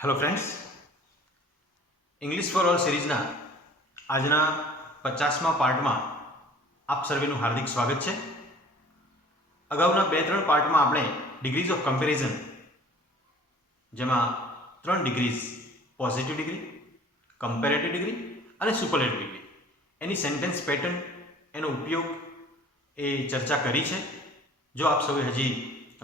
Hello friends, English for all સિરીઝના આજના 50મા પાર્ટમાં આપ સર્વેનું હાર્દિક સ્વાગત છે. અગાઉના 2-3 પાર્ટમાં આપણે ડિગ્રીઝ ઓફ કમ્પેરિઝન, જેમાં 3 degrees positive degree, comparative degree અને સુપરલેટિવ ડિગ્રી, એની સેન્ટેન્સ પેટર્ન, એનો ઉપયોગ એ ચર્ચા કરી છે. જો આપ સૌએ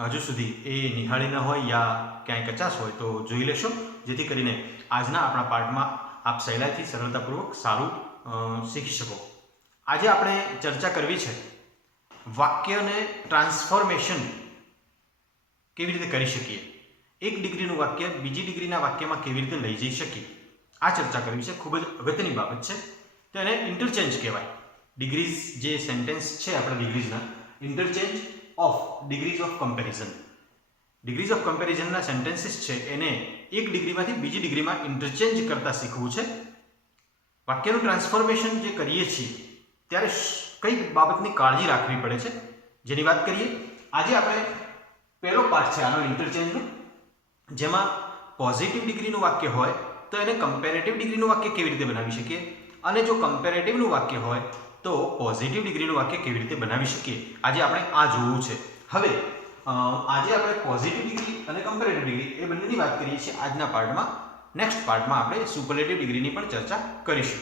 હજુ સુધી એ નિહાળી ન હોય યા ક્યાંય કચાશ હોય તો જોઈ લેશો, જેથી કરીને આજના આપણા પાઠમાં આપ સહેલાઈથી સરળતાપૂર્વક સારું શીખી શકો. આજે આપણે ચર્ચા કરવી છે વાક્યને ટ્રાન્સફોર્મેશન કેવી રીતે કરી શકીએ, એક ડિગ્રીનું વાક્ય બીજી ડિગ્રીના વાક્યમાં કેવી રીતે લઈ જઈ શકીએ, આ ચર્ચા કરવી છે. ખૂબ જ અગત્યની બાબત છે. તો એને ઇન્ટરચેન્જ કહેવાય. ડિગ્રીઝ જે સેન્ટેન્સ છે આપણા ડિગ્રીઝના, interchange of degrees of comparison. Degrees of કમ્પેરિઝનના સેન્ટેન્સીસ છે એને એક ડિગ્રીમાંથી બીજી ડિગ્રીમાં ઇન્ટરચેન્જ કરતા શીખવું છે. વાક્યનું ટ્રાન્સફોર્મેશન જે કરીએ છીએ ત્યારે કઈ બાબતની કાળજી રાખવી પડે છે, જેની વાત કરીએ. આજે આપણે પહેલો પાર્ટ છે આનો ઇન્ટરચેન્જનો, જેમાં પોઝિટિવ ડિગ્રીનું વાક્ય હોય તો એને કમ્પેરેટિવ ડિગ્રીનું વાક્ય કેવી રીતે બનાવી શકીએ, અને જો કમ્પેરેટિવનું વાક્ય હોય તો પોઝિટિવ ડિગ્રીનું વાક્ય કેવી રીતે બનાવી શકીએ, આજે આપણે આ જોવું છે. હવે આજે આપણે પોઝિટિવ ડિગ્રી અને કમ્પેરેટિવ ડિગ્રી એ બંનેની વાત કરીએ છીએ આજના પાર્ટમાં. નેક્સ્ટ પાર્ટમાં આપણે સુપરલેટિવ ડિગ્રીની પણ ચર્ચા કરીશું.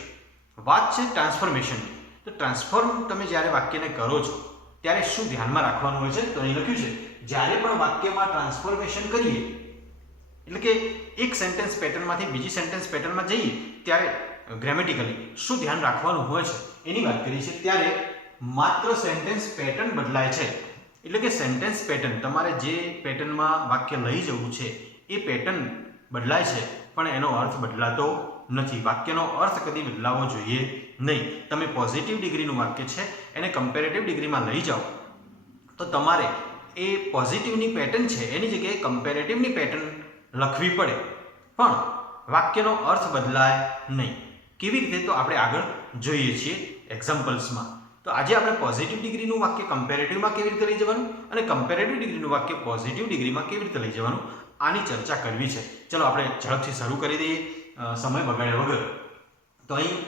વાત છે ટ્રાન્સફોર્મેશનની. તો ટ્રાન્સફોર્મ તમે જ્યારે વાક્યને કરો છો ત્યારે શું ધ્યાનમાં રાખવાનું હોય છે, તો અહીં લખ્યું છે જ્યારે પણ વાક્યમાં ટ્રાન્સફોર્મેશન કરીએ, એટલે કે એક સેન્ટેન્સ પેટર્નમાંથી બીજી સેન્ટેન્સ પેટર્નમાં જઈએ ત્યારે ગ્રામેટિકલી શું ધ્યાન રાખવાનું હોય છે એની વાત કરીએ છીએ. ત્યારે માત્ર સેન્ટેન્સ પેટર્ન બદલાય છે, એટલે કે સેન્ટેન્સ પેટર્ન, તમારે જે પેટર્નમાં વાક્ય લઈ જવું છે એ પેટર્ન બદલાય છે, પણ એનો અર્થ બદલાતો નથી. વાક્યનો અર્થ કદી બદલાવો જોઈએ નહીં. તમે પોઝિટિવ ડિગ્રીનું વાક્ય છે એને કમ્પેરેટિવ ડિગ્રીમાં લઈ જાઓ તો તમારે એ પોઝિટિવની પેટર્ન છે એની જગ્યાએ કમ્પેરેટિવની પેટર્ન લખવી પડે, પણ વાક્યનો અર્થ બદલાય નહીં. કેવી રીતે, તો આપણે આગળ જોઈએ છીએ એક્ઝામ્પલ્સમાં. તો આજે આપણે પોઝિટિવ ડિગ્રીનું વાક્ય કમ્પેરેટિવમાં કેવી રીતે લઈ જવાનું અને કમ્પેરેટિવ ડિગ્રીનું વાક્ય પોઝિટિવ ડિગ્રીમાં કેવી રીતે લઈ જવાનું, આની ચર્ચા કરવી છે. ચલો આપણે ઝડપથી શરૂ કરી દઈએ સમય બગાડ્યા વગર. તો અહીં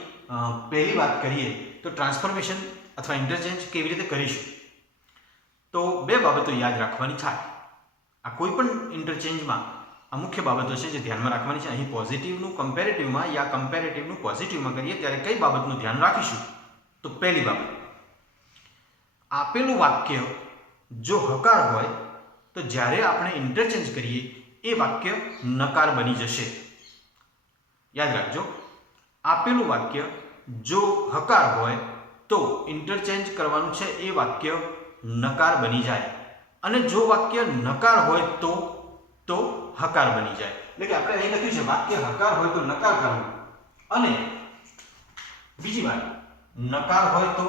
પહેલી વાત કરીએ તો ટ્રાન્સફોર્મેશન અથવા ઇન્ટરચેન્જ કેવી રીતે કરીશું. તો બે બાબતો યાદ રાખવાની થાય. આ કોઈ પણ ઇન્ટરચેન્જમાં આ મુખ્ય બાબતો છે જે ધ્યાનમાં રાખવાની છે. અહીં પોઝિટિવનું કમ્પેરેટિવમાં યા કમ્પેરેટિવનું પોઝિટિવમાં કરીએ ત્યારે કઈ બાબતનું ધ્યાન રાખીશું. તો પહેલી બાબત, આપેલું વાક્ય જો હકાર હોય તો જ્યારે આપણે ઇન્ટરચેન્જ કરીએ એ વાક્ય નકાર બની જશે. યાદ રાખજો, આપેલું વાક્ય જો હકાર હોય તો ઇન્ટરચેન્જ કરવાનું છે એ વાક્ય નકાર બની જાય, અને જો વાક્ય નકાર હોય તો હકાર બની જાય. એટલે કે આપણે અહીં લખ્યું છે વાક્ય હકાર હોય તો નકાર કરવું, અને બીજી વાત નકાર હોય તો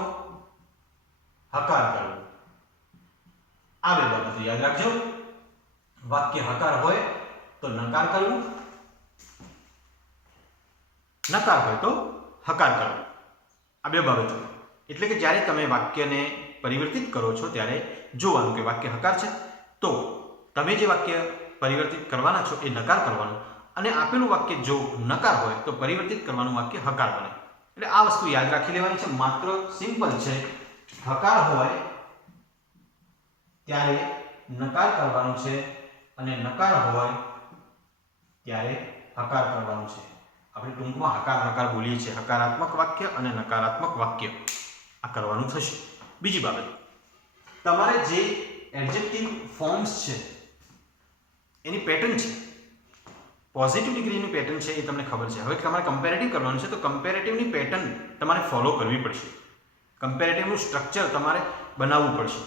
હકાર કરવું. આ બે બાબતો યાદ રાખજો. વાક્ય હકાર હોય તો નકાર કરવું, નકાર હોય તો હકાર કરવું. આ બે બાબતો. એટલે કે જ્યારે તમે વાક્યને પરિવર્તિત કરો છો ત્યારે જોવાનું કે વાક્ય હકાર છે તો તમે જે વાક્ય પરિવર્તિત કરવાના છો એ નકાર કરવાનું, અને આપેલું વાક્ય જો નકાર હોય તો પરિવર્તિત કરવાનું વાક્ય હકાર બને. એટલે આ વસ્તુ યાદ રાખી લેવાની છે. માત્ર સિમ્પલ છે, હકાર હોય ત્યારે નકાર કરવાનું છે અને નકાર હોય ત્યારે હકાર કરવાનું છે. આપણે ટૂંકમાં હકાર નકાર બોલીએ છીએ. હકારાત્મક વાક્ય અને નકારાત્મક વાક્ય આ કરવાનું થશે. બીજી બાબત, તમારે જે એડજેક્ટિવ ફોર્મ્સ છે એની પેટર્ન છે, પોઝિટિવ ડિગ્રીની પેટર્ન છે એ તમને ખબર છે. હવે તમારે કમ્પેરેટિવ કરવાનું છે તો કમ્પેરેટિવની પેટર્ન તમારે ફોલો કરવી પડશે. કમ્પેરેટિવનું સ્ટ્રક્ચર તમારે બનાવવું પડશે.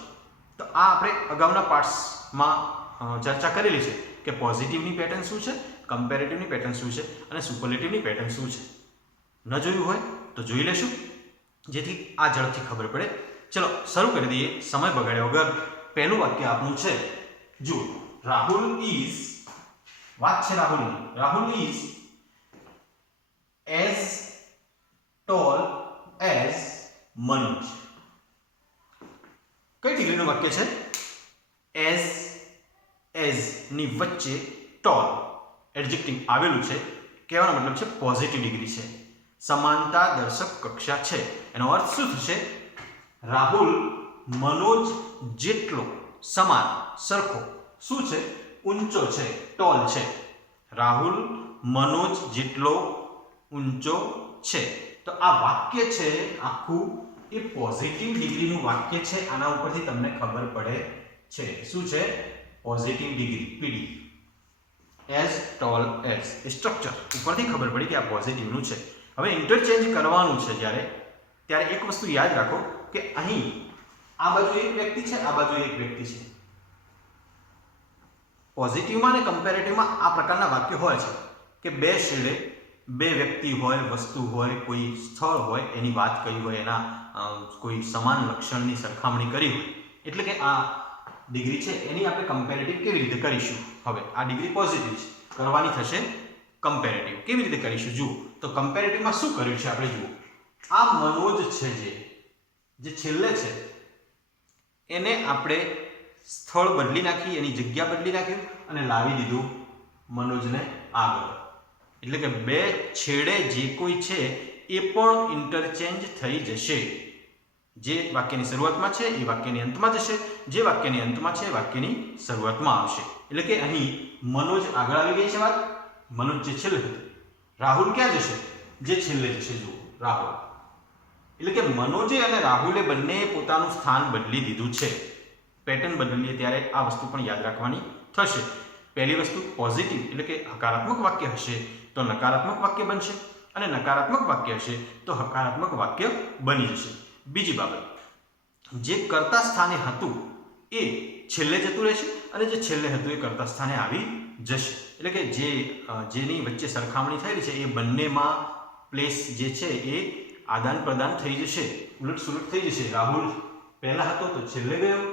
તો આ આપણે અગાઉના પાર્ટ્સમાં ચર્ચા કરેલી છે કે પોઝિટિવની પેટર્ન શું છે, કમ્પેરેટિવની પેટર્ન શું છે અને સુપરલેટિવની પેટર્ન શું છે. ન જોયું હોય તો જોઈ લેશું, જેથી આ ઝડપથી ખબર પડે. ચલો શરૂ કરી દઈએ સમય બગાડ્યા વગર. પહેલું વાક્ય આપણું છે, જુઓ, રાહુલ ઇઝ, વાત છે રાહુલની, Rahul is as tall as Manoj. કઈ ડિગ્રીનું વાક્ય છે? એઝ ની વચ્ચે ટોલ એડજેક્ટિવ આવેલું છે, કહેવાનો મતલબ છે પોઝિટિવ ડિગ્રી છે. સમાનતા દર્શક કક્ષા છે. એનો અર્થ શું થશે? રાહુલ મનોજ જેટલો સમાન સરખો શું છે? ઊંચો છે, ટોલ છે. રાહુલ મનોજ જેટલો ઊંચો છે. તો આ વાક્ય છે આખું એ પોઝિટિવ ડિગ્રીનું વાક્ય છે. આના ઉપરથી તમને ખબર પડે છે શું છે? પોઝિટિવ ડિગ્રી પીડી. As tall as a structure ઉપરથી ખબર પડી કે આ પોઝિટિવનું છે. હવે ઇન્ટરચેન્જ કરવાનું છે ત્યારે એક વસ્તુ યાદ રાખો કે અહીં આ બાજુ એક વ્યક્તિ છે, આ બાજુ એક વ્યક્તિ છે. પોઝિટિવમાં અને કમ્પેરેટિવમાં આ પ્રકારના વાક્ય હોય છે કે બે છેડે બે વ્યક્તિ હોય, વસ્તુ હોય, કોઈ સ્થળ હોય, એની વાત કરી હોય, એના કોઈ સમાન લક્ષણની સરખામણી કરી હોય. એટલે કે આ ડિગ્રી છે એની આપણે કમ્પેરેટિવ કેવી રીતે કરીશું? હવે આ ડિગ્રી પોઝિટિવ છે, કરવાની થશે કમ્પેરેટિવ. કેવી રીતે કરીશું? જુઓ તો કમ્પેરેટિવમાં શું કર્યું છે આપણે જુઓ. આ મનોજ છે જે છેલ્લે છે એને આપણે સ્થળ બદલી નાખી, એની જગ્યા બદલી નાખી અને લાવી દીધું મનોજને આગળ. એટલે કે બે છેડે જે કોઈ છે એ પણ ઇન્ટરચેન્જ થઈ જશે. જે વાક્યની શરૂઆતમાં છે એ વાક્યની અંતમાં જશે, જે વાક્યની અંતમાં છે એ વાક્યની શરૂઆતમાં આવશે. એટલે કે અહીં મનોજ આગળ આવી ગઈ છે વાત, મનોજ જે છેલ્લે હતું. રાહુલ ક્યાં જશે? જે છેલ્લે જશે. જુઓ રાહુલ. એટલે કે મનોજે અને રાહુલે બંને પોતાનું સ્થાન બદલી દીધું છે. પેટર્ન બદલીએ ત્યારે આ વસ્તુ પણ યાદ રાખવાની થશે. પહેલી વસ્તુ પોઝિટિવ એટલે કે હકારાત્મક વાક્ય હશે તો નકારાત્મક વાક્ય બનશે, અને નકારાત્મક વાક્ય હશે તો હકારાત્મક વાક્ય બની જશે. બીજી બાબત, જે કર્તા સ્થાને હતું એ છેલ્લે જતું રહેશે અને જે છેલ્લે હતું એ કર્તા સ્થાને આવી જશે. એટલે કે જેની વચ્ચે સરખામણી થયેલી છે એ બંનેમાં પ્લેસ જે છે એ આદાન પ્રદાન થઈ જશે, ઉલટ સુલટ થઈ જશે. રાહુલ પહેલા હતો તો છેલ્લે ગયો,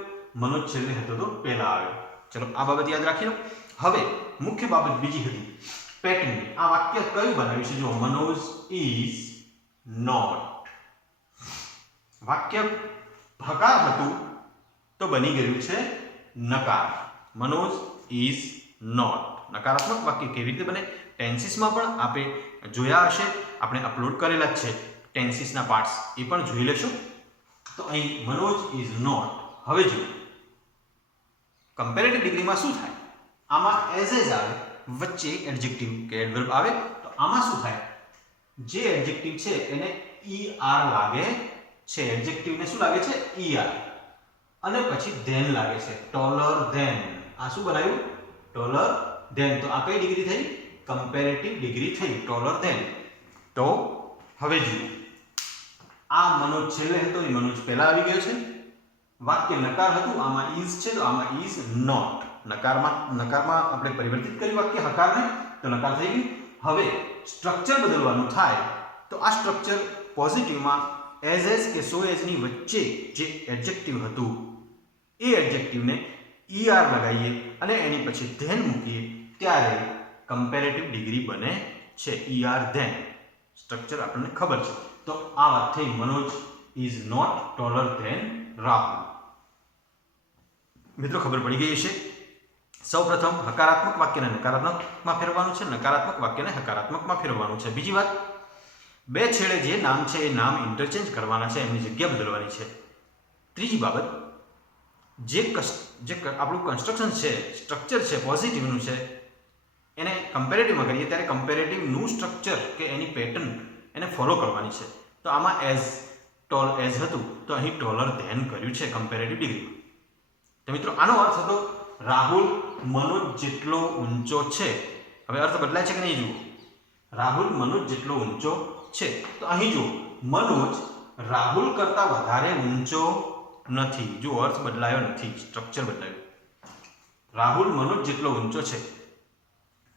મનોજ છેલ્લે હતો તો પહેલા આવ્યો. ચલો આ બાબત યાદ રાખી લો. હવે મુખ્ય બાબત બીજી હતી પેટર્ન. આ વાક્ય કયું બનાવ્યું છે? જો મનોજ ઇઝ નોટ. વાક્ય હકાર હતું તો બની ગયું છે નકાર. Manoj is not. નકારાત્મક વાક્ય કેવી રીતે બને? ટેન્સીસમાં પણ આપણે જોયા હશે, આપણે અપલોડ કરેલા જ છે ટેન્સીસના પાર્ટ્સ, એ પણ જોઈ લેશો. તો અહીં મનોજ ઇઝ નોટ. હવે જો કમ્પેરેટિવ ડિગ્રીમાં શું થાય? આમાં એઝ આવે, વચ્ચે એડજેક્ટિવ કે એડવર્બ આવે તો આમાં શું થાય? જે એડજેક્ટિવ છે એને ER લાગે છે. એડજેક્ટિવને શું લાગે છે? ER. અને પછી ધેન લાગે છે, ટોલર ધેન. આ શું બનાવ્યું? Taller than. તો આ કઈ ડિગ્રી થઈ? કમ્પેરેટિવ ડિગ્રી થઈ, ટોલર ધેન. તો હવે જુઓ, આ મનોજ છેલ્લે હતો એ મનોજ પહેલા આવી ગયો છે. વાક્ય નકાર હતું, આમાં ઇઝ છે તો આમાં ઇઝ નોટ. નકારમાં આપણે પરિવર્તિત કર્યું વાક્ય હકારને તો નકાર થઈ ગયું. હવે સ્ટ્રક્ચર બદલવાનું થાય તો આ સ્ટ્રક્ચર પોઝિટિવમાં એઝ કે સો એઝની વચ્ચે જે એડજેક્ટિવ હતું એ એડજેક્ટિવને ER લગાવીએ અને એની પછી ધેન મૂકીએ ત્યારે કમ્પેરેટિવ ડિગ્રી બને છે. ER ધેન સ્ટ્રક્ચર આપણને ખબર છે. તો આ વાત થઈ Manoj is not taller than Rahul. મિત્રો ખબર પડી ગઈ હશે. સૌપ્રથમ હકારાત્મક વાક્યને નકારાત્મકમાં ફેરવવાનું છે, નકારાત્મક વાક્યને હકારાત્મકમાં ફેરવવાનું છે. બીજી વાત, બે છેડે જે નામ છે એ નામ ઇન્ટરચેન્જ કરવાના છે, એમની જગ્યા બદલવાની છે. ત્રીજી બાબત, જે આપણું કન્સ્ટ્રક્શન છે, સ્ટ્રક્ચર છે, પોઝિટિવનું છે, એને કમ્પેરેટિવમાં કરીએ ત્યારે કમ્પેરેટિવનું સ્ટ્રક્ચર કે એની પેટર્ન એને ફોલો કરવાની છે. તો આમાં ટોલ એઝ હતું તો અહીં ટોલર ધેન કર્યું છે કમ્પેરેટિવ ડિગ્રીમાં. તો મિત્રો આનો અર્થ હતો રાહુલ મનોજ જેટલો ઊંચો છે. હવે અર્થ બદલાય છે કે નહીં? જુઓ, રાહુલ મનોજ જેટલો ઊંચો છે. તો અહીં જુઓ, મનોજ રાહુલ કરતા વધારે ઊંચો નથી. જો અર્થ બદલાયો નથી, સ્ટ્રક્ચર બદલાયું. રાહુલ મનોજ જેટલો ઊંચો છે.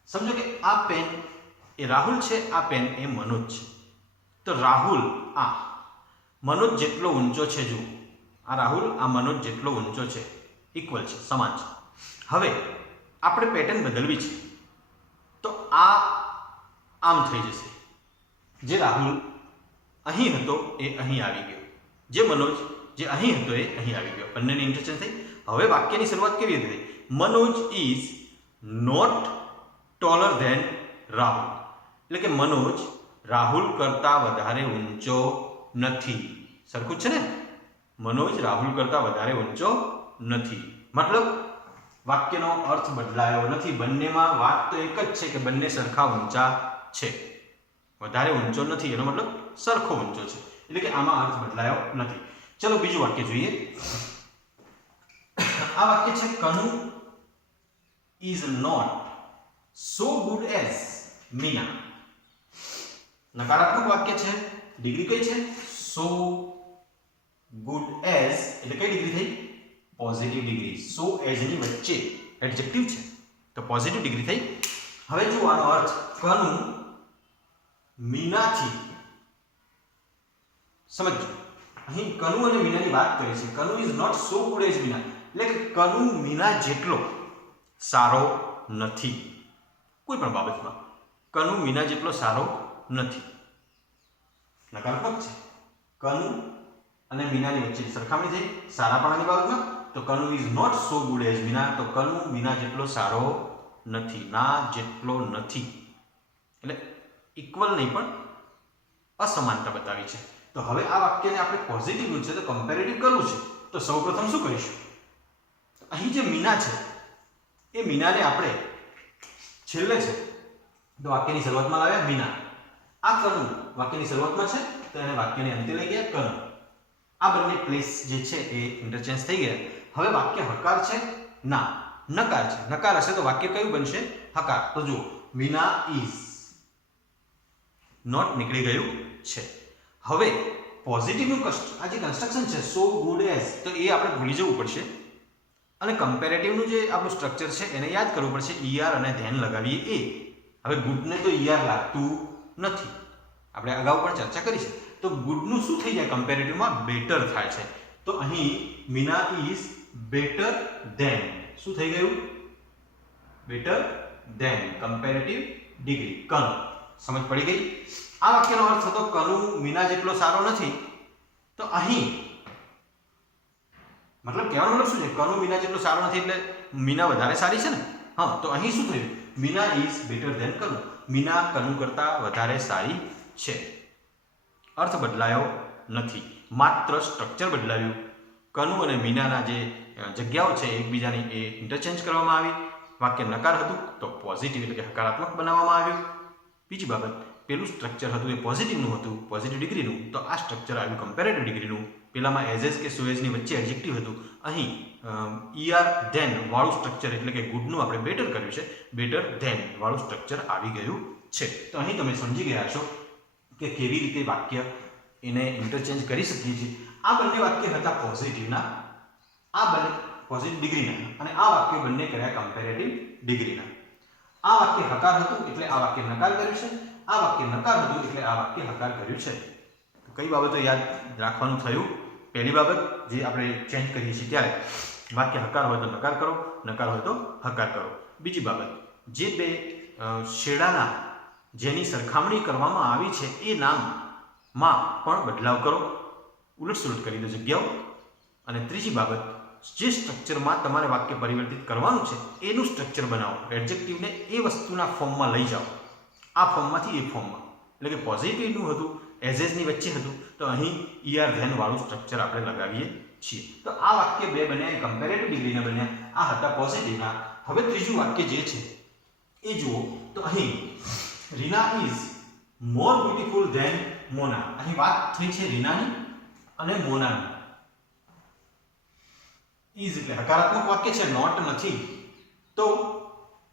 સમજો કે આ પેન એ રાહુલ છે, આ પેન એ મનોજ છે. તો રાહુલ આ મનોજ જેટલો ઊંચો છે. જુઓ, આ રાહુલ આ મનોજ જેટલો ઊંચો છે, ઇક્વલ છે, સમાન છે. હવે આપણે પેટર્ન બદલવી છે તો આ આમ થઈ જશે. જે રાહુલ અહીં હતો એ અહીં આવી ગયો, જે મનોજ જે અહીં હતો એ અહીં આવી ગયો. બંનેની ઇન્ટરચેન્જ થઈ. હવે વાક્યની શરૂઆત કેવી રીતે થઈ? Manoj is not taller than Rahul. એટલે કે મનોજ રાહુલ કરતા વધારે ઊંચો નથી. સરખું છે ને? મનોજ રાહુલ કરતા વધારે ઊંચો નથી. મતલબ વાક્યનો અર્થ બદલાયો નથી. બંનેમાં વાત તો એક જ છે કે બંને સરખા ઊંચા છે. વધારે ઊંચો નથી એનો મતલબ સરખો ઊંચો છે. એટલે કે આમાં અર્થ બદલાયો નથી. ચલો બીજું વાક્ય જોઈએ. આ વાક્ય છે Kanu is not so good as Meena. નકારાત્મક વાક્ય છે. ડિગ્રી કઈ છે? so good as એટલે કઈ ડિગ્રી થઈ? Positive degree. so as ની વચ્ચે એડજેક્ટિવ છે તો પોઝિટિવ ડિગ્રી થઈ. હવે જો આનો અર્થ કનુ મીનાથી સમજો. અહીં કનુ અને મીનાની વાત કરી છે. Kanu is not so good as Meena એટલે કે કનુ મીના જેટલો સારો નથી. કોઈ પણ બાબતમાં કનુ મીના જેટલો સારો નથી. નકારાત્મક છે. કનુ અને મીનાની વચ્ચે સરખામણી થઈ સારાપણાની બાબતમાં તો Kanu is not so good as Meena તો કનુ મીના જેટલો સારો નથી. ના જેટલો નથી એટલે ઇક્વલ નહીં પણ અસમાનતા બતાવી છે. તો હવે આ વાક્યને આપણે પોઝિટિવનું છે તો કમ્પેરેટિવ કરવું છે તો સૌપ્રથમ શું કરીશું? અહીં જે મીના છે એ મીનાને આપણે છેલ્લે છે તો વાક્યની શરૂઆતમાં લાવ્યા મીના. આ કનુ વાક્યની શરૂઆતમાં છે તો એને વાક્યને અંતે લઈ ગયા કનુ. આ બંને પ્લેસ જે છે એ ઇન્ટરચેન્જ થઈ ગયા. હવે વાક્ય હકાર છે ના નકાર છે. નકાર હશે તો વાક્ય કયું બનશે? હકાર. તો જુઓ મીના ઇઝ નોટ નીકળી ગયું છે. હવે પોઝિટિવનું આ જે કન્સ્ટ્રક્શન છે સો ગુડ એઝ તો એ આપણે ભૂલી જવું પડશે અને કમ્પેરેટિવનું જે આપણું સ્ટ્રક્ચર છે એને યાદ કરવું પડશે. ઈઆર અને ધ્યાન લગાવીએ એ. હવે ગુડને તો ઈઆર લાગતું નથી. આપણે અગાઉ પણ ચર્ચા કરી છે. તો ગુડનું શું થઈ જાય? કમ્પેરેટિવમાં બેટર થાય છે. તો અહીં મીના ઇઝ બેટર ધેન. શું થઈ ગયું? Better than comparative degree Kanu. સમજ પડી ગઈ? આ વાક્યનો અર્થ હતો કનુ મીના જેટલો સારો નથી. તો અહીં મતલબ કહેવાનો મતલબ શું છે? કનુ મીના જેટલો સારો નથી એટલે મીના વધારે સારી છે ને? હા. તો અહીં શું થયું? Meena is better than Kanu. Meena Kanu કરતા વધારે સારી છે. અર્થ બદલાયો નથી. માત્ર સ્ટ્રક્ચર બદલાયું. કનુ અને મીનાના જે જગ્યાઓ છે એકબીજાની એ ઇન્ટરચેન્જ કરવામાં આવી. વાક્ય નકાર હતું તો પોઝિટિવ એટલે કે હકારાત્મક બનાવવામાં આવ્યું. બીજી બાબત પેલું સ્ટ્રક્ચર હતું એ પોઝિટિવનું હતું, પોઝિટિવ ડિગ્રીનું. તો આ સ્ટ્રક્ચર આવ્યું કમ્પેરેટિવ ડિગ્રીનું. પેલામાં એઝ કે સો એઝની વચ્ચે એડજેક્ટિવ હતું. અહીં ઈઆર ધેન વાળું સ્ટ્રક્ચર એટલે કે ગુડનું આપણે બેટર કર્યું છે. બેટર ધેન વાળું સ્ટ્રક્ચર આવી ગયું છે. તો અહીં તમે સમજી ગયા છો કે કેવી રીતે વાક્ય એને ઇન્ટરચેન્જ કરી શકીએ છીએ. આ બંને વાક્ય હતા પોઝિટિવના, આ બંને પોઝિટિવ ડિગ્રીના અને આ વાક્ય બંને કર્યા કમ્પેરેટિવ ડિગ્રીના. આ વાક્ય હકાર હતું એટલે આ વાક્ય નકાર કર્યું છે. આ વાક્ય નકાર હતું એટલે આ વાક્ય હકાર કર્યું છે. તો કઈ બાબતો યાદ રાખવાનું થયું? પહેલી બાબત જે આપણે ચેન્જ કરીએ છીએ ત્યારે વાક્ય હકાર હોય તો નકાર કરો, નકાર હોય તો હકાર કરો. બીજી બાબત જે બે શેડાના જેની સરખામણી કરવામાં આવી છે એ નામમાં પણ બદલાવ કરો, ઉલટસુલટ કરી દો જગ્યાઓ. અને ત્રીજી બાબત જે સ્ટ્રક્ચરમાં તમારે વાક્ય પરિવર્તિત કરવાનું છે એનું સ્ટ્રક્ચર બનાવો. એડજેક્ટિવને એ વસ્તુના ફોર્મમાં લઈ જાઓ, આ ફોર્મમાંથી એ ફોર્મમાં. એટલે કે પોઝિટિવનું હતું એઝની વચ્ચે હતું તો અહીં ઈઆર ધેન વાળું સ્ટ્રક્ચર આપણે લગાવીએ છીએ. તો આ વાક્ય બે બન્યા એ કમ્પેરેટિવ ડિગ્રીના બન્યા. આ હતા પોઝિટિવના. હવે ત્રીજું વાક્ય જે છે એ જુઓ તો અહીં Reena is more beautiful than Mona. અહીં વાત થઈ છે રીનાની અને મોનાની. ઇઝ એટલે હકારાત્મક વાક્ય છે, નોટ નથી. તો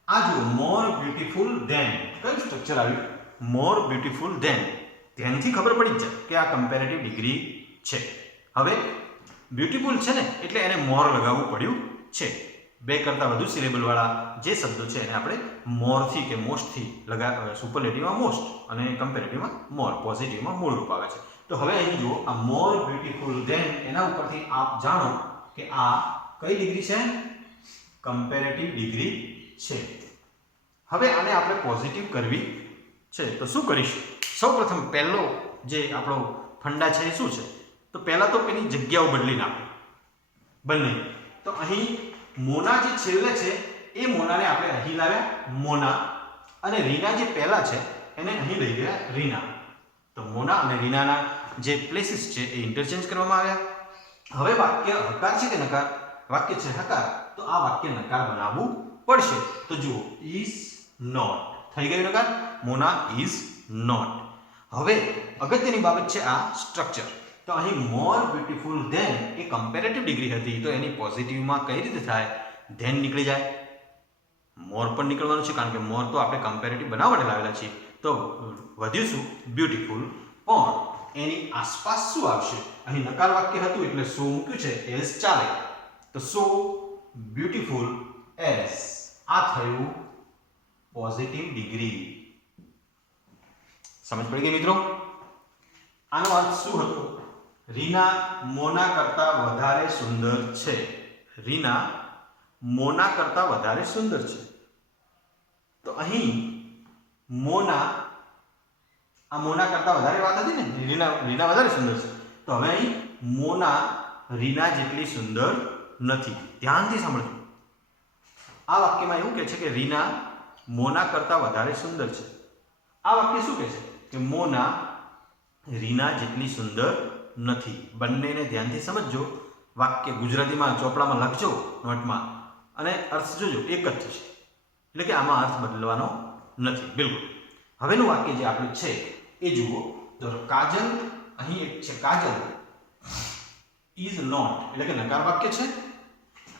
આ જુઓ મોર બ્યુટીફુલ ધેન કયું સ્ટ્રક્ચર આવ્યું? More beautiful than. ધ્યાનથી ખબર પડી જાય કે આ કમ્પેરેટિવ ડિગ્રી છે. હવે બ્યુટીફુલ છે ને એટલે એને મોર લગાવવું પડ્યું છે. બે કરતાં વધુ સિલેબલ વાળા જે શબ્દો છે એને આપણે મોરથી કે મોસ્ટથી સુપરલેટિવમાં મોસ્ટ અને કમ્પેરેટિવમાં મોર, પોઝિટિવમાં મૂળ રૂપ આવે છે. તો હવે અહીં જુઓ આ મોર બ્યુટીફુલ ધેન એના ઉપરથી આપ જાણો કે આ કઈ ડિગ્રી છે? કમ્પેરેટિવ ડિગ્રી છે. હવે આને આપણે પોઝિટિવ કરવી છે તો શું કરીશું? સૌપ્રથમ પહેલો જે આપણો ફંડા છે એ શું છે? તો પહેલા તો પેલી જગ્યાઓ બદલી નાખો બંને. તો અહીં મોના જે છેલ્લે છે એ મોનાને આપણે અહીં લાવ્યા મોના અને રીના જે પહેલા છે એને અહીં લઈ ગયા રીના. તો મોના અને રીનાના જે પ્લેસીસ છે એ ઇન્ટરચેન્જ કરવામાં આવ્યા. હવે વાક્ય હકાર છે કે નકાર? વાક્ય છે હકાર, તો આ વાક્ય નકાર બનાવવું પડશે. તો જુઓ, ઇઝ નોટ થઈ ગયું નકાર. મોના ઇઝ નોટ. હવે અગત્યની બાબત છે આ સ્ટ્રક્ચર. તો અહીં મોર બ્યુટીફુલ ધેન એ કમ્પેરેટિવ ડિગ્રી હતી, તો એની પોઝિટિવમાં કઈ રીતે થાય? ધેન નીકળી જાય. મોર પણ નીકળવાનું છે, કારણ કે મોર તો આપણે કમ્પેરેટિવ બનાવવા માટે લાવેલા છીએ. તો વધ્યું શું? બ્યુટીફુલ. પણ એની આસપાસ શું આવશે? અહીં નકાર વાક્ય હતું એટલે સો મૂક્યું છે, એઝ ચાલે. તો સો બ્યુટીફુલ એઝ, આ થયું પોઝિટિવ ડિગ્રી. સમજ પડી ગઈ મિત્રો? આનો અર્થ શું હતો? રીના મોના કરતા વધારે સુંદર છે. રીના મોના કરતા વધારે સુંદર છે. તો અહીં મોના, આ મોના કરતા વધારે વાત હતી ને, રીના વધારે સુંદર છે. તો હવે અહીં મોના રીના જેટલી સુંદર નથી. ધ્યાનથી સાંભળજો. આ વાક્યમાં એવું કહે છે કે રીના મોના કરતા વધારે સુંદર છે. આ વાક્ય શું કહે છે? કે મોના રીના જેટલી સુંદર નથી. બંનેને ધ્યાનથી સમજજો. વાક્ય ગુજરાતીમાં ચોપડામાં લખજો નોટમાં, અને અર્થ જોજો, એક જ થશે. એટલે કે આમાં અર્થ બદલવાનો નથી બિલકુલ. હવેનું વાક્ય જે આપણું છે એ જુઓ. તો કાજલ, અહીં એક છે કાજલ ઇઝ નોટ, એટલે કે નકાર વાક્ય છે,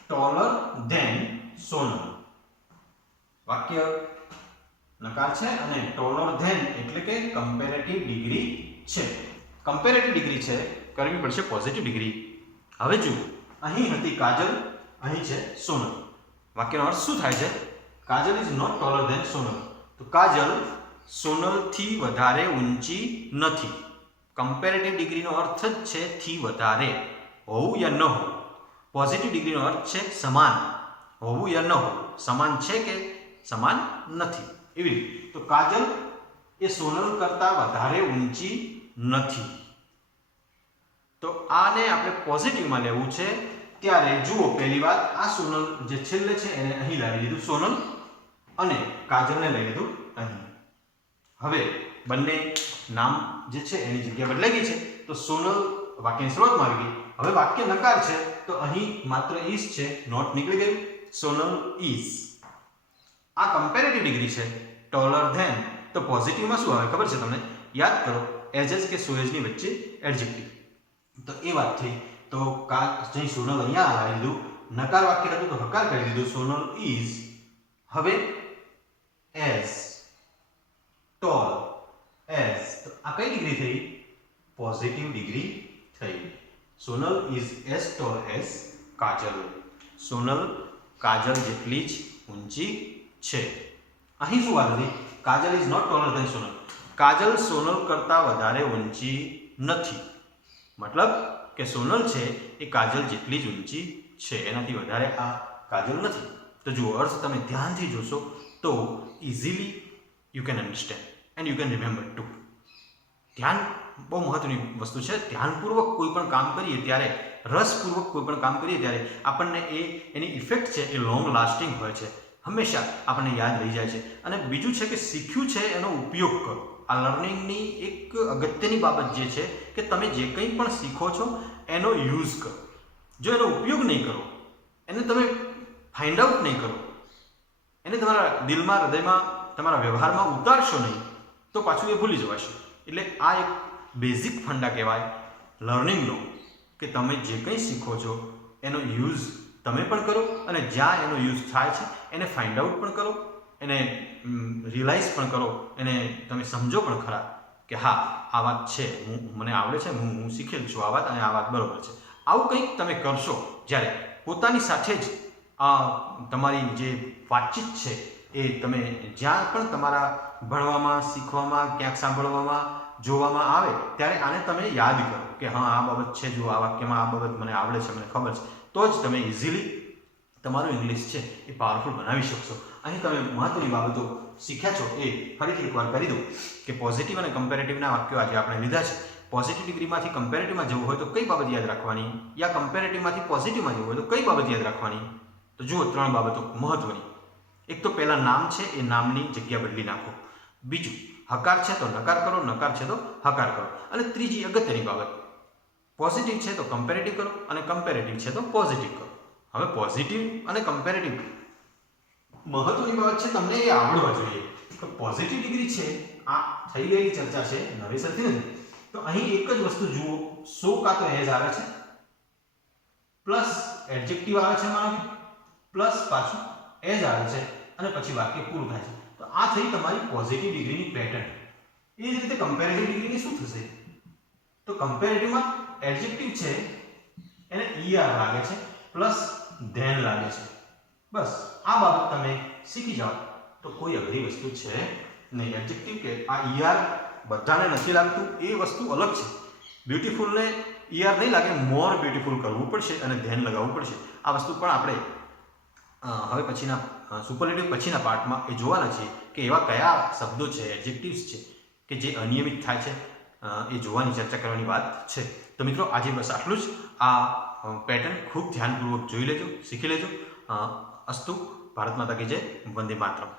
ટોલર ધેન સોનલ. વાક્ય નકાર છે અને ટોલર ધેન એટલે કે કમ્પેરેટિવ ડિગ્રી છે. કમ્પેરેટિવ ડિગ્રી છે, કરવી પડશે પોઝિટિવ ડિગ્રી. હવે જુઓ, અહીં હતી કાજલ, અહીં છે સોનલ. વાક્યનો અર્થ શું થાય છે? Kajal is not taller than Sonal. તો કાજલ સોનલથી વધારે ઊંચી નથી. કમ્પેરેટિવ ડિગ્રીનો અર્થ જ છે થી વધારે, હોવું યા ન હોવું. પોઝિટિવ ડિગ્રીનો અર્થ છે સમાન, હોવું યા ન હોવું. સમાન છે કે સમાન નથી, એવી રીતે. તો કાજલ એ સોનલ કરતા વધારે ઊંચી નથી. તો આને આપણે પોઝિટિવમાં લેવું છે. ત્યારે જુઓ, પહેલી વાત, આ સોનલ જે છેલ્લે છે એને અહીં લાવી દીધું સોનલ, અને કાજલને લઈ લીધું અહીં. હવે બંને નામ જે છે એની જગ્યા બદલાઈ ગઈ છે. તો સોનલ વાક્યની શરૂઆતમાં આવી ગઈ. હવે વાક્ય નકાર છે, તો અહીં માત્ર ઇઝ છે, નોટ નીકળી ગયું. સોનલ ઇઝ. આ કમ્પેરેટિવ ડિગ્રી છે, ટોલર ધેન. તો પોઝિટિવમાં શું આવે ખબર છે તમને? યાદ કરો, એઝ કે સો એઝની વચ્ચે એડજેક્ટિવ. તો એ વાત થઈ. તો અહીં સોનલ અહીંયા લાવી દીધું. નકાર વાક્ય હતું તો હકાર કરી દીધું. સોનલ ઇઝ. હવે એઝ, ટોલ એઝ. તો આ કઈ ડિગ્રી થઈ? પોઝિટિવ ડિગ્રી થઈ. Sonal is as tall as Kajal. Sonal Kajal જેટલી જ ઊંચી છે. અહીં શું વાત હતી? Kajal is not taller than Sonal. Kajal Sonal કરતા વધારે ઊંચી નથી. મતલબ કે સોનલ છે એ કાજલ જેટલી જ ઊંચી છે, એનાથી વધારે આ કાજલ નથી. તો જુઓ, અર્થ તમે ધ્યાનથી જોશો તો easily you can understand and you can remember too. ધ્યાન બહુ મહત્વની વસ્તુ છે. ધ્યાનપૂર્વક કોઈ પણ કામ કરીએ ત્યારે, રસપૂર્વક કોઈ પણ કામ કરીએ ત્યારે આપણને એની ઇફેક્ટ છે એ લોંગ લાસ્ટિંગ હોય છે. હંમેશા આપણને યાદ રહી જાય છે. અને બીજું છે કે શીખ્યું છે એનો ઉપયોગ કરો. આ લર્નિંગની એક અગત્યની બાબત જે છે કે તમે જે કંઈ પણ શીખો છો એનો યુઝ કરો. જો એનો ઉપયોગ નહીં કરો, એને તમે ફાઇન્ડ આઉટ નહીં કરો, એને તમારા દિલમાં, હૃદયમાં, તમારા વ્યવહારમાં ઉતારશો નહીં, તો પાછું એ ભૂલી જવાશે. એટલે આ એક બેઝિક ફંડા કહેવાય લર્નિંગનો, કે તમે જે કંઈ શીખો છો એનો યુઝ તમે પણ કરો, અને જ્યાં એનો યુઝ થાય છે એને ફાઇન્ડ આઉટ પણ કરો, એને રિયલાઇઝ પણ કરો, એને તમે સમજો પણ ખરા કે હા આ વાત છે, મને આવડે છે, હું શીખેલ છું આ વાત, અને આ વાત બરોબર છે. આવું કંઈક તમે કરશો જ્યારે પોતાની સાથે જ તમારી જે વાતચીત છે એ તમે જ્યાં પણ તમારા ભણવામાં, શીખવામાં, ક્યાંક સાંભળવામાં, જોવામાં આવે ત્યારે આને તમે યાદ કરો કે હા આ બાબત છે, જો આ વાક્યમાં આ બાબત મને આવડે છે, મને ખબર છે, તો જ તમે ઇઝીલી તમારું ઇંગ્લિશ છે એ પાવરફુલ બનાવી શકશો. અહીં તમે મહત્વની બાબતો શીખ્યા છો એ ફરીથી એકવાર કરી દઉં કે પોઝિટિવ અને કમ્પેરેટિવના વાક્યો આજે આપણે લીધા છે. પોઝિટિવ ડિગ્રીમાંથી કમ્પેરેટિવમાં જવું હોય તો કઈ બાબત યાદ રાખવાની, યા કમ્પેરેટિવમાંથી પોઝિટિવમાં જવું હોય તો કઈ બાબત યાદ રાખવાની? તો જુઓ, 3 બાબતો મહત્વની. એક તો પહેલા નામ છે એ નામની જગ્યા બદલી નાખો, બીજું હકાર છે તો નકાર કરો, નકાર છે તો હકાર કરો, અને ત્રીજી અગત્યની બાબત પોઝિટિવ છે તો કમ્પેરેટિવ કરો અને કમ્પેરેટિવ છે તો પોઝિટિવ કરો. હવે પોઝિટિવ અને કમ્પેરેટિવ મહત્વની બાબત છે, તમને એ આવડવા જોઈએ. તો પોઝિટિવ ડિગ્રી છે આ થઈ ગયેલી ચર્ચા છે, નવેસરથી નથી. તો અહીં એક જ વસ્તુ જુઓ, સો કાં તો એઝ આવે છે પ્લસ એડજેક્ટિવ આવે છે માનો પ્લસ પાછું એઝ આવે છે અને પછી વાક્ય પૂરું થાય છે. તો આ થઈ તમારી પોઝિટિવ ડિગ્રીની પેટર્ન. એ જ રીતે કમ્પેરેટિવ ડિગ્રીની શું થશે? તો કમ્પેરેટિવમાં એડજેક્ટિવ છે એને er લાગે છે પ્લસ ધેન લાગે છે. બસ આ બાબત તમે શીખી જાઓ તો કોઈ અઘરી વસ્તુ છે નહીં. એડજેક્ટિવ કે આ er બધાને નથી લાગતું એ વસ્તુ અલગ છે. બ્યુટીફુલને er નહીં લાગે, મોર બ્યુટીફુલ કરવું પડશે અને ધ્યાન લગાવવું પડશે. આ વસ્તુ પણ આપણે હવે પછીના સુપરલેટિવ પછીના પાર્ટમાં એ જોવાના છીએ કે એવા કયા શબ્દો છે, એડજેક્ટિવ્સ છે કે જે અનિયમિત થાય છે, એ જોવાની ચર્ચા કરવાની વાત છે. તો મિત્રો આજે બસ આટલું જ. આ પેટર્ન ખૂબ ધ્યાનપૂર્વક જોઈ લેજો, શીખી લેજો. અસ્તુ. ભારત માતા કી જય. વંદે માતરમ.